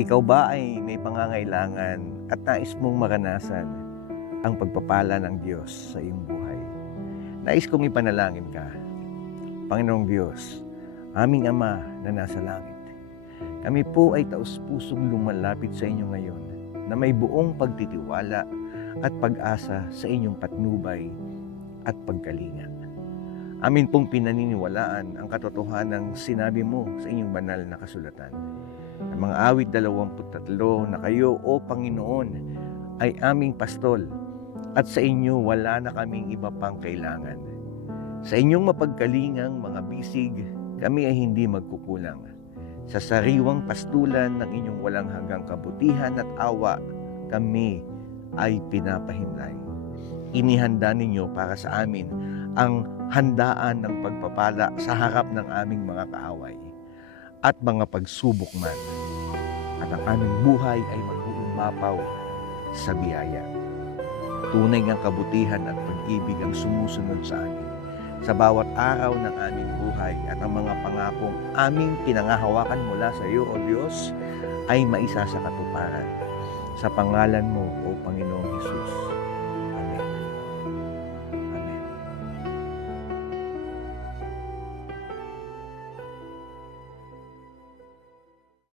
Ikaw ba ay may pangangailangan at nais mong maranasan ang pagpapala ng Diyos sa iyong buhay? Nais kong ipanalangin ka. Panginoong Diyos, aming Ama na nasa langit, kami po ay taus-pusong lumalapit sa inyo ngayon na may buong pagtitiwala at pag-asa sa inyong patnubay at pagkalinga. Amin pong pinaniniwalaan ang katotohanan ng sinabi mo sa inyong banal na kasulatan. Ang mga awit 23 na kayo, O Panginoon, ay aming pastol at sa inyo wala na kaming iba pang kailangan. Sa inyong mapagkalingang mga bisig, kami ay hindi magkukulang. Sa sariwang pastulan ng inyong walang hanggang kabutihan at awa, kami ay pinapahimlay. Inihanda ninyo para sa amin ang handaan ng pagpapala sa harap ng aming mga kaaway at mga pagsubok man. At ang aming buhay ay mag-uumapaw sa biyaya. Tunay ng kabutihan at pag-ibig ang sumusunod sa amin sa bawat araw ng aming buhay at ang mga pangakong aming pinangahawakan mula sa iyo, O Diyos, ay maisa sa katuparan. Sa pangalan mo, O Panginoong Hesus.